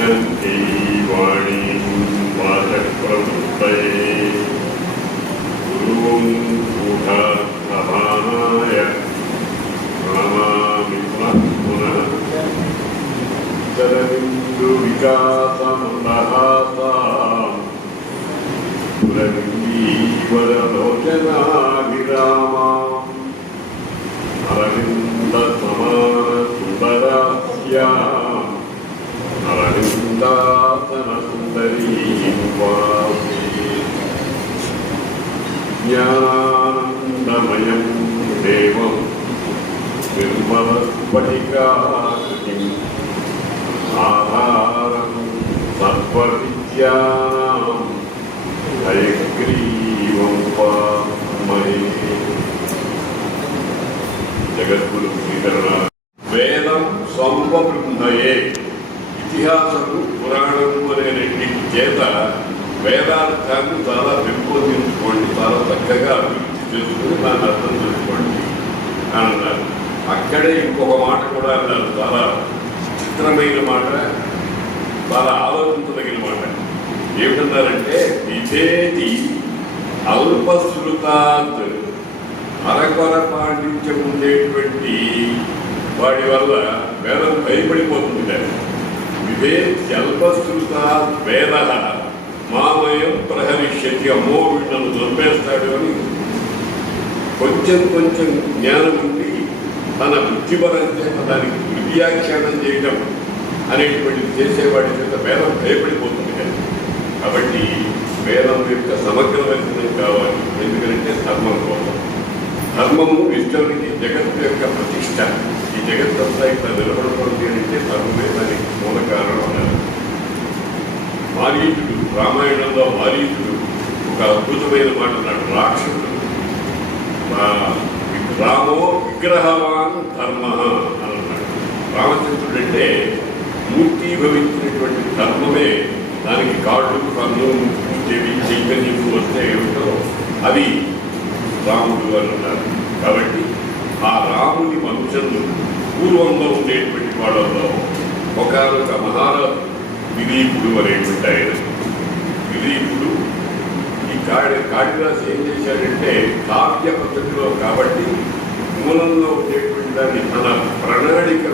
கல்வி வாணியும் வாதக்ரமுத்தையே குருவும் கூடாத்மபானாய பிரணமாமி புனः चरबिन्दुविकासमन्दहासां पुरन्दीवरलोचनाभिरामा జ్ఞానమయం దేవం నిర్మలస్ఫటికాకృతిం ఆధారం సర్వవిద్యానాం హయగ్రీవం పామహే జగద్గురు శ్రీకరణ వేదం సంవబృందయే ఇతిహాసము పురాణము అనే రెండింటి చేత వేదార్థాన్ని చాలా పెంపొందించుకోండి పెద్దగా అభివృద్ధి చేసుకుని దాన్ని అర్థం చేసుకోండి అని అన్నారు. అక్కడే ఇంకొక మాట కూడా అన్నారు. చాలా చిత్రమైన మాట చాలా ఆలోచించదగిన మాట. ఏమిటన్నారంటే విధేది అల్పశ్రుతాత్ అరకొర పాండిత్యం ఉండేటువంటి వాడి వల్ల వేదం భయపడిపోతుంది. కదా వివేక్ అల్పశ్రుత వేద మామయం ప్రహరిష్యతి అమ్మో వీళ్ళను చంపేస్తాడు అని కొంచెం కొంచెం జ్ఞానం ఉండి తన వృత్తిపరంగా చేత దానికి దుర్వ్యాఖ్యానం చేయడం అనేటువంటి చేసేవాడి చేత వేదం భయపడిపోతుంది కానీ కాబట్టి వేదం యొక్క సమగ్రమైన కావాలి. ఎందుకంటే ధర్మం కోసం. ధర్మము విశ్వానికి జగత్తు యొక్క ప్రతిష్ట. ఈ జగత్తంతా ఇక్కడ నిలబడుతుంది అంటే ధర్మమే దానికి మూల కారణం. అన్నారు రామాయణంలో మారీచుడు ఒక అద్భుతమైన మాట అన్నాడు. రాక్షసుడు. రామో విగ్రహవాన్ ధర్మ అని అన్నాడు. రామచంద్రుడు అంటే మూర్తీభవించినటువంటి ధర్మమే. దానికి కాళ్ళు కన్ను ముక్కు చెవి చైతన్యము వస్తే ఏమిటో అది రాముడు అని అన్నారు. కాబట్టి ఆ రాముని వంశంలో పూర్వంలో ఉండేటువంటి వాళ్ళలో ఒకనొక మహారాజు విలీపుడు అనేటువంటి ఆయన. విలీపుడు ఈ కాడి కాళిదాసు ఏం చేశాడంటే కావ్య పద్ధతిలో కాబట్టి మూలంలో ఉండేటువంటి దాన్ని తన ప్రణాళిక